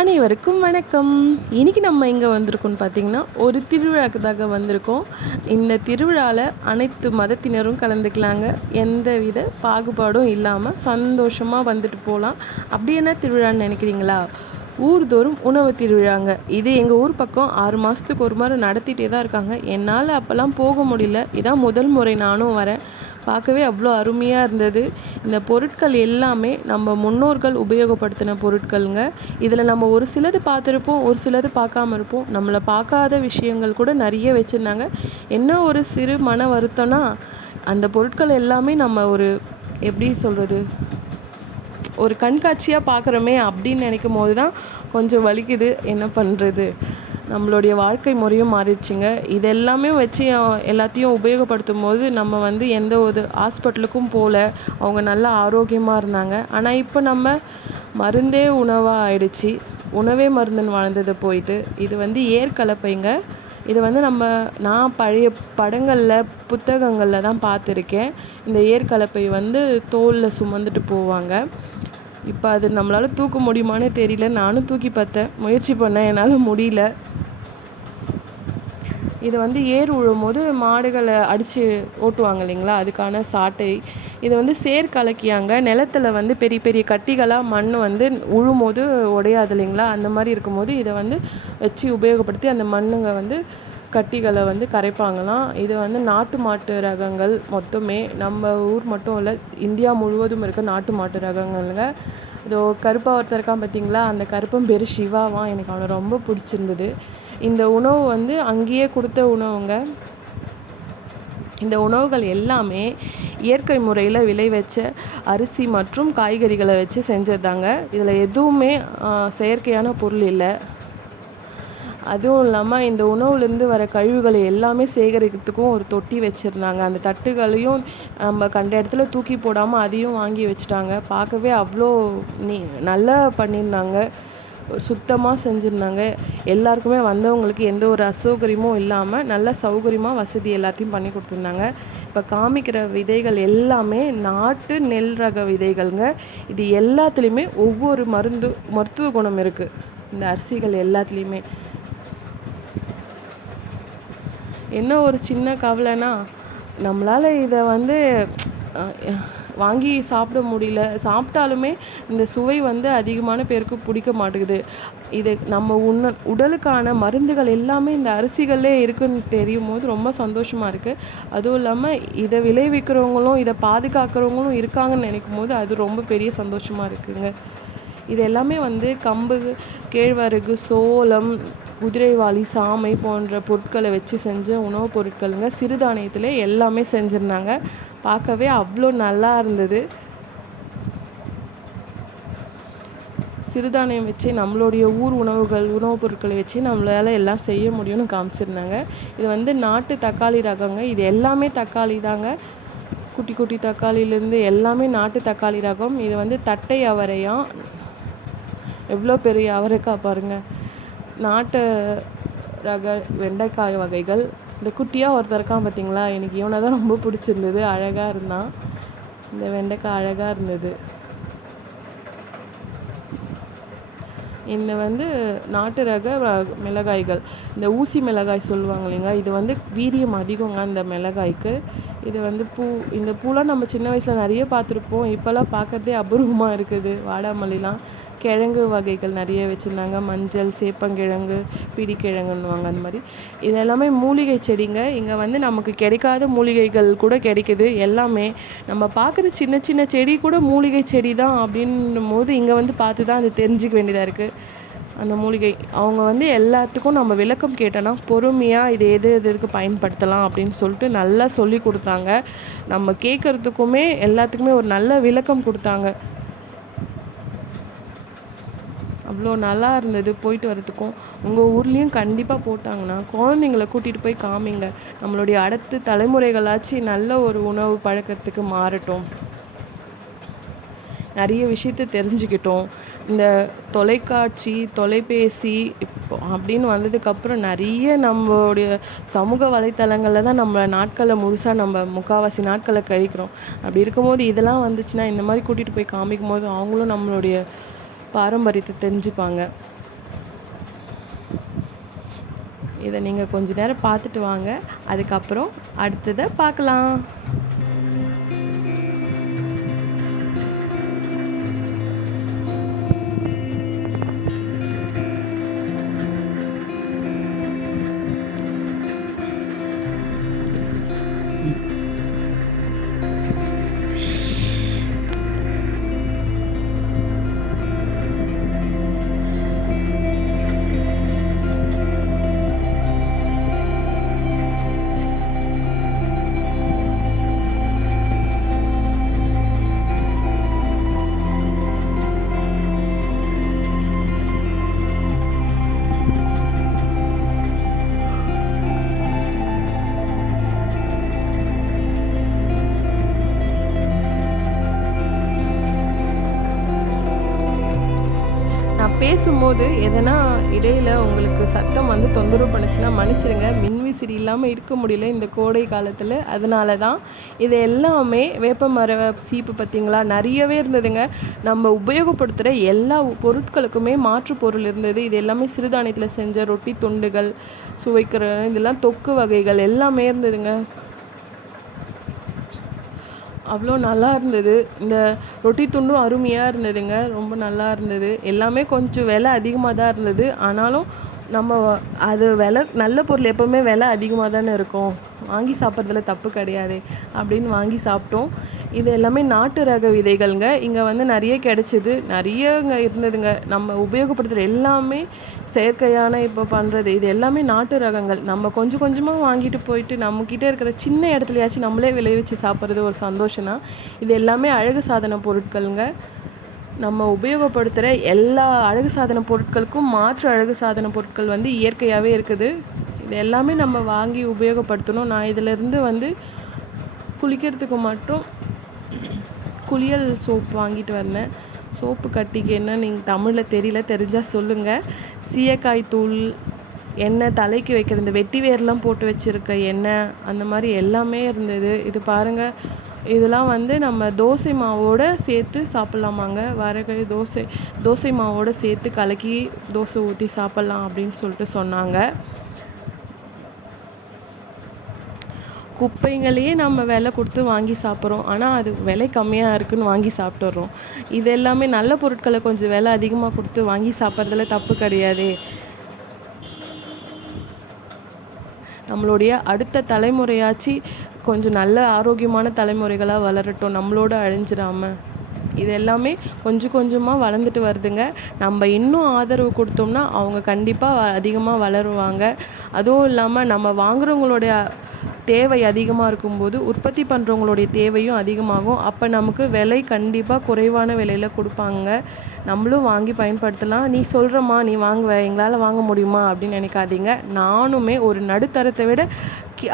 அனைவருக்கும் வணக்கம். இன்றைக்கி நம்ம எங்கே வந்திருக்கோம்னு பார்த்திங்கன்னா, ஒரு திருவிழாவுக்காக வந்திருக்கோம். இந்த திருவிழாவில் அனைத்து மதத்தினரும் கலந்துக்கலாங்க. எந்தவித பாகுபாடும் இல்லாமல் சந்தோஷமாக வந்துட்டு போகலாம். அப்படி என்ன திருவிழான்னு நினைக்கிறீங்களா? ஊர்தோறும் உணவு திருவிழாங்க. இது எங்கள் ஊர் பக்கம் 6 மாதத்துக்கு ஒரு முறை நடத்திட்டே தான் இருக்காங்க. என்னால் அப்போல்லாம் போக முடியல. இதான் முதல் முறை நானும் வரேன். பார்க்கவே அவ்வளோ அருமையாக இருந்தது. இந்த பொருட்கள் எல்லாமே நம்ம முன்னோர்கள் உபயோகப்படுத்தின பொருட்கள்ங்க. இதில் நம்ம ஒரு சிலது பார்த்துருப்போம், ஒரு சிலது பார்க்காம இருப்போம். நம்மளை பார்க்காத விஷயங்கள் கூட நிறைய வச்சுருந்தாங்க. என்ன ஒரு சிறு மன வருத்தம்னா, அந்த பொருட்கள் எல்லாமே நம்ம ஒரு எப்படி சொல்கிறது, ஒரு கண்காட்சியாக பார்க்குறோமே அப்படின்னு நினைக்கும் போது தான் கொஞ்சம் வலிக்குது. என்ன பண்ணுறது, நம்மளுடைய வாழ்க்கை முறையும் மாறிடுச்சுங்க. இது எல்லாமே வச்சு எல்லாத்தையும் உபயோகப்படுத்தும் போது நம்ம எந்த ஒரு ஹாஸ்பிட்டலுக்கும் போகல. அவங்க நல்லா ஆரோக்கியமாக இருந்தாங்க. ஆனால் இப்போ நம்ம மருந்தே உணவாக ஆயிடுச்சு. உணவே மருந்துன்னு வாழ்ந்தது போயிட்டு இது ஏற்கலப்பைங்க. இது நான் பழைய படங்களில் புத்தகங்களில் தான் பார்த்துருக்கேன். இந்த ஏற்கலப்பை தோளில் சுமந்துட்டு போவாங்க. இப்போ அது நம்மளால் தூக்க முடியுமானே தெரியல. நானும் தூக்கி பார்த்தேன், முயற்சி பண்ணேன், என்னால் முடியல. இது ஏர் உழும் போது மாடுகளை அடித்து ஓட்டுவாங்க இல்லைங்களா, அதுக்கான சாட்டை. இது சேர் கலக்கியாங்க. நிலத்தில் பெரிய பெரிய கட்டிகளாக மண் உழும் போது உடையாது இல்லைங்களா, அந்த மாதிரி இருக்கும்போது இதை வச்சு உபயோகப்படுத்தி அந்த மண்ணுங்க கட்டிகளை கரைப்பாங்களாம். இது நாட்டு மாட்டு ரகங்கள் மொத்தமே. நம்ம ஊர் மட்டும் இல்லை, இந்தியா முழுவதும் இருக்க நாட்டு மாட்டு ரகங்கள்ங்க. இதோ கருப்பாக ஒருத்தர் இருக்கான் பார்த்தீங்களா, அந்த கருப்பன் பேர் சிவாவான். எனக்கு அவனை ரொம்ப பிடிச்சிருந்தது. இந்த உணவு அங்கேயே கொடுத்த உணவுங்க. இந்த உணவுகள் எல்லாமே இயற்கை முறையில் விளைவிச்ச அரிசி மற்றும் காய்கறிகளை வச்சு செஞ்சதாங்க. இதில் எதுவுமே செயற்கையான பொருள் இல்லை. அதுவும் இல்லாமல் இந்த உணவுலேருந்து வர கழிவுகளை எல்லாமே சேகரிக்கிறதுக்கும் ஒரு தொட்டி வச்சுருந்தாங்க. அந்த தட்டுகளையும் நம்ம கண்ட இடத்துல தூக்கி போடாமல் அதையும் வாங்கி வச்சுட்டாங்க. பார்க்கவே அவ்வளோ நல்லா பண்ணியிருந்தாங்க. சுத்தமாக செஞ்சுருந்தாங்க. எல்லாருக்குமே வந்தவங்களுக்கு எந்த ஒரு அசௌகரியமும் இல்லாமல் நல்ல சௌகரியமாக வசதி எல்லாத்தையும் பண்ணி கொடுத்துருந்தாங்க. இப்போ காமிக்கிற விதைகள் எல்லாமே நாட்டு நெல் ரக விதைகள்ங்க. இது எல்லாத்துலேயுமே ஒவ்வொரு மருத்துவ குணம் இருக்குது. இந்த அரிசிகள் எல்லாத்துலேயுமே என்ன ஒரு சின்ன கவலைனா, நம்மளால் இதை வாங்கி சாப்பிட முடியல. சாப்பிட்டாலுமே இந்த சுவை அதிகமான பேருக்கு பிடிக்க மாட்டேங்குது. இது நம்ம உடலுக்கான மருந்துகள் எல்லாமே இந்த அரிசிகளே இருக்குன்னு தெரியும் போது ரொம்ப சந்தோஷமாக இருக்குது. அதுவும் இல்லாமல் இதை விளைவிக்கிறவங்களும் இதை பாதுகாக்கிறவங்களும் இருக்காங்கன்னு நினைக்கும் போது அது ரொம்ப பெரிய சந்தோஷமாக இருக்குதுங்க. இது எல்லாமே கம்பு, கேழ்வரகு, சோளம், குதிரைவாலி, சாமை போன்ற பொருட்களை வச்சு செஞ்ச உணவுப் பொருட்களுங்க. சிறுதானியத்தில் எல்லாமே செஞ்சுருந்தாங்க. பார்க்கவே அவ்வளோ நல்லா இருந்தது. சிறுதானியம் வச்சு நம்மளுடைய ஊர் உணவுப் பொருட்களை வச்சு நம்மளால் எல்லாம் செய்ய முடியும்னு காமிச்சிருந்தாங்க. இது நாட்டு தக்காளி ரகங்க. இது எல்லாமே தக்காளி தாங்க. குட்டி குட்டி தக்காளியிலேருந்து எல்லாமே நாட்டு தக்காளி ரகம். இது தட்டை அவரையாம். எவ்வளோ பெரிய அவரைக்காய் பாருங்கள். நாட்டு ரக வெண்டைக்காய் வகைகள். இந்த குட்டியாக ஒருத்தர் இருக்கான் பார்த்தீங்களா, எனக்கு இவனை தான் ரொம்ப பிடிச்சிருந்தது. அழகாக இருந்தான். இந்த வெண்டைக்காய் அழகாக இருந்தது. இந்த நாட்டு ரக மிளகாய்கள். இந்த ஊசி மிளகாய் சொல்லுவாங்க இல்லைங்க, இது வீரியம் அதிகங்க அந்த மிளகாய்க்கு. இது இந்த பூலாம் நம்ம சின்ன வயசில் நிறைய பார்த்துருப்போம். இப்போல்லாம் பார்க்குறதே அபூர்வமாக இருக்குது. வாடாமல்லிலாம். கிழங்கு வகைகள் நிறைய வச்சுருந்தாங்க. மஞ்சள், சேப்பங்கிழங்கு, பிடிக்கிழங்குன்னுவாங்க அந்த மாதிரி. இது எல்லாமே மூலிகை செடிங்க. இங்கே நமக்கு கிடைக்காத மூலிகைகள் கூட கிடைக்குது. எல்லாமே நம்ம பார்க்குற சின்ன சின்ன செடி கூட மூலிகை செடி தான் அப்படின்னும் போது இங்கே பார்த்து தான் அது தெரிஞ்சிக்க வேண்டியதாக இருக்குது. அந்த மூலிகை அவங்க எல்லாத்துக்கும் நம்ம விளக்கம் கேட்டோன்னா பொறுமையாக இது எது எதுக்கு பயன்படுத்தலாம் அப்படின்னு சொல்லிட்டு நல்லா சொல்லி கொடுத்தாங்க. நம்ம கேட்குறதுக்குமே எல்லாத்துக்குமே ஒரு நல்ல விளக்கம் கொடுத்தாங்க. அவ்வளோ நல்லா இருந்தது போயிட்டு வரதுக்கும். உங்கள் ஊர்லேயும் கண்டிப்பாக போட்டாங்கன்னா குழந்தைங்கள கூட்டிகிட்டு போய் காமிங்க. நம்மளுடைய அடுத்த தலைமுறைகளாச்சு நல்ல ஒரு உணவு பழக்கத்துக்கு மாறட்டும். நிறைய விஷயத்தை தெரிஞ்சுக்கிட்டோம். இந்த தொலைக்காட்சி, தொலைபேசி இப்போ அப்படின்னு வந்ததுக்கப்புறம் நிறைய நம்மளுடைய சமூக வலைத்தளங்களில் தான் நம்ம நாட்களை முழுசாக நம்ம முக்கால்வாசி நாட்களை கழிக்கிறோம். அப்படி இருக்கும்போது இதெல்லாம் வந்துச்சுன்னா இந்த மாதிரி கூட்டிகிட்டு போய் காமிக்கும் போது அவங்களும் நம்மளுடைய பாரம்பரியத்தை தெரிஞ்சுப்பாங்க. இதை நீங்கள் கொஞ்ச நேரம் பார்த்துட்டு வாங்க, அதுக்கப்புறம் அடுத்ததை பார்க்கலாம். நான் பேசும்போது எதனா இடையில் உங்களுக்கு சத்தம் வந்து தொந்தரவு பண்ணுச்சுன்னா மன்னிச்சிடுங்க. மின்விசிறி இல்லாமல் இருக்க முடியல இந்த கோடை காலத்தில். அதனால தான். இது எல்லாமே வேப்பமர சீப்பு பார்த்திங்களா, நிறையவே இருந்ததுங்க. நம்ம உபயோகப்படுத்துகிற எல்லா பொருட்களுக்குமே மாற்று பொருள் இருந்தது. இது எல்லாமே சிறுதானியத்தில் செஞ்ச ரொட்டி துண்டுகள், சுவைக்கிற இதெல்லாம் தொக்கு வகைகள் எல்லாமே இருந்ததுங்க. அவ்வளோ நல்லா இருந்தது. இந்த ரொட்டி துண்டும் அருமையாக இருந்ததுங்க. ரொம்ப நல்லா இருந்தது. எல்லாமே கொஞ்சம் விலை அதிகமாக தான் இருந்தது. ஆனாலும் நம்ம அது விலை நல்ல பொருள் எப்போவுமே விலை அதிகமாக தானே இருக்கும், வாங்கி சாப்பிட்றதுல தப்பு கிடையாது அப்படின்னு வாங்கி சாப்பிட்டோம். இது எல்லாமே நாட்டு ரக விதைகள்ங்க. இங்கே வந்து நிறைய கிடச்சிது, நிறையங்க இருந்ததுங்க. நம்ம உபயோகப்படுத்துகிற எல்லாமே செயற்கையான இப்போ பண்ணுறது இது எல்லாமே நாட்டு ரகங்கள். நம்ம கொஞ்சம் கொஞ்சமாக வாங்கிட்டு போயிட்டு நம்மக்கிட்ட இருக்கிற சின்ன இடத்துலையாச்சும் நம்மளே விளைவிச்சு சாப்பிட்றது ஒரு சந்தோஷம் தான். இது எல்லாமே அழகு சாதன பொருட்களுங்க. நம்ம உபயோகப்படுத்துகிற எல்லா அழகு சாதன பொருட்களுக்கும் மாற்று அழகு சாதன பொருட்கள் வந்து இயற்கையாகவே இருக்குது. இது எல்லாமே நம்ம வாங்கி உபயோகப்படுத்தணும். நான் இதிலேருந்து வந்து குளிக்கிறதுக்கு மட்டும் குளியல் சோப் வாங்கிட்டு வந்தேன். சோப்பு கட்டிக்கு என்ன நீங்கள் தமிழில் தெரியல, தெரிஞ்சால் சொல்லுங்கள். சீயக்காய் தூள், எண்ணெய், தலைக்கு வைக்கிற இந்த வெட்டி வேர்லாம் போட்டு வச்சுருக்க எண்ணெய், அந்த மாதிரி எல்லாமே இருந்தது. இது பாருங்கள், இதெல்லாம் வந்து நம்ம தோசை மாவோடு சேர்த்து சாப்பிட்லாமாங்க. வரகு தோசை மாவோடு சேர்த்து கலக்கி தோசை ஊற்றி சாப்பிட்லாம் அப்படின்னு சொல்லிட்டு சொன்னாங்க. குப்பைங்களையே நம்ம விலை கொடுத்து வாங்கி சாப்பிட்றோம். ஆனால் அது விலை கம்மியாக இருக்குதுன்னு வாங்கி சாப்பிட்டுறோம். இது எல்லாமே நல்ல பொருட்களை கொஞ்சம் விலை அதிகமாக கொடுத்து வாங்கி சாப்பிட்றதுல தப்பு கிடையாது. நம்மளுடைய அடுத்த தலைமுறையாச்சு கொஞ்சம் நல்ல ஆரோக்கியமான தலைமுறைகளாக வளரட்டும், நம்மளோட அழிஞ்சிடாமல். இது எல்லாமே கொஞ்சம் கொஞ்சமாக வளர்ந்துட்டு வருதுங்க. நம்ம இன்னும் ஆதரவு கொடுத்தோம்னா அவங்க கண்டிப்பாக அதிகமாக வளருவாங்க. அதுவும் இல்லாமல் நம்ம வாங்குறவங்களுடைய தேவை அதிகமாக இருக்கும்போது உற்பத்தி பண்ணுறவங்களுடைய தேவையும் அதிகமாகும். அப்போ நமக்கு விலை கண்டிப்பாக குறைவான விலையில் கொடுப்பாங்க. நம்மளும் வாங்கி பயன்படுத்தலாம். நீ சொல்கிறம்மா, நீ வாங்குவ, எங்களால் வாங்க முடியுமா அப்படின்னு நினைக்காதீங்க. நானுமே ஒரு நடுத்தரத்தை விட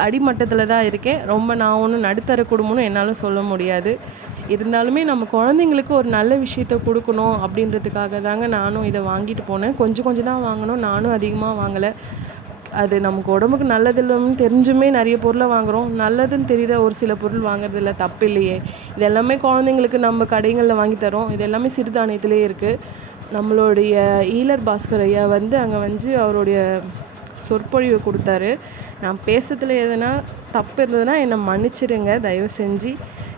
அடிமட்டத்தில் தான் இருக்கேன். ரொம்ப நான் ஒன்றும் நடுத்தர குடும்பம்னு என்னாலும் சொல்ல முடியாது. இருந்தாலுமே நம்ம குழந்தைங்களுக்கு ஒரு நல்ல விஷயத்த கொடுக்கணும் அப்படின்றதுக்காக தாங்க நானும் இதை வாங்கிட்டு போனேன். கொஞ்சம் கொஞ்சம் தான் வாங்கணும், நானும் அதிகமாக வாங்கலை. அது நமக்கு உடம்புக்கு நல்லது இல்லைன்னு தெரிஞ்சுமே நிறைய பொருளை வாங்குகிறோம். நல்லதுன்னு தெரிகிற ஒரு சில பொருள் வாங்குறதில்ல, தப்பு இல்லையே. இது எல்லாமே குழந்தைங்களுக்கு நம்ம கடைகளில் வாங்கி தரோம். இது எல்லாமே சிறுதானியத்திலே இருக்குது. நம்மளுடைய ஈலர் பாஸ்கர் ஐயா வந்து அங்கே வந்து அவருடைய சொற்பொழிவை கொடுத்தாரு. நான் பேசுறதுல எதனா தப்பு இருந்ததுன்னா என்னை மன்னிச்சிடுங்க தயவு செஞ்சு.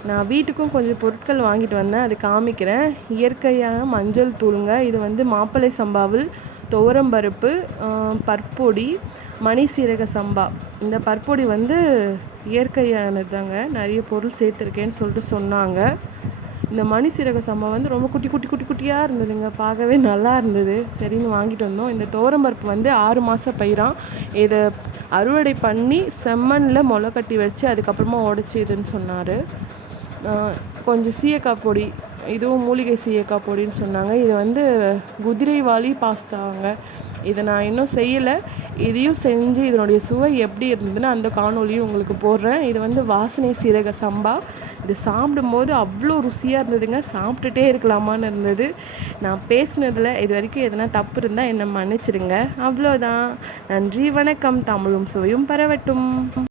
நான் வீட்டுக்கும் கொஞ்சம் பொருட்கள் வாங்கிட்டு வந்தேன், அது காமிக்கிறேன். இயற்கையான மஞ்சள் தூளுங்க. இது வந்து மாப்பிள்ளை சம்பாவில் துவரம்பருப்பு, பற்பொடி, மணி சீரக சம்பா. இந்த பற்பொடி வந்து இயற்கையானதாங்க, நிறைய பொருள் சேர்த்துருக்கேன்னு சொல்லிட்டு சொன்னாங்க. இந்த மணி சீரக சம்பா வந்து ரொம்ப குட்டி குட்டி குட்டி குட்டியாக இருந்ததுங்க, பார்க்கவே நல்லா இருந்தது. சரின்னு வாங்கிட்டு வந்தோம். இந்த துவரம்பருப்பு வந்து 6 மாத பயிராம். இதை அறுவடை பண்ணி செம்மண்ணில் முளை கட்டி வச்சு அதுக்கப்புறமா உடச்சி இதுன்னு சொன்னார். கொஞ்சம் சீயக்காய் பொடி, இதுவும் மூலிகை சீயக்காய் பொடின்னு சொன்னாங்க. இது வந்து குதிரைவாலி பாஸ்தாங்க. இதை நான் இன்னும் செய்யலை. இதையும் செஞ்சு இதனுடைய சுவை எப்படி இருந்ததுன்னு அந்த காணொலியும் உங்களுக்கு போடுறேன். இது வந்து வாசனை சீரக சம்பா. இது சாப்பிடும்போது அவ்வளோ ருசியாக இருந்ததுங்க, சாப்பிட்டுட்டே இருக்கலாமான்னு இருந்தது. நான் பேசினதில் இது வரைக்கும் எதனா தப்பு இருந்தால் என்னை மன்னிச்சிடுங்க. அவ்வளோதான். நன்றி, வணக்கம். தமிழும் சுவையும் பரவட்டும்.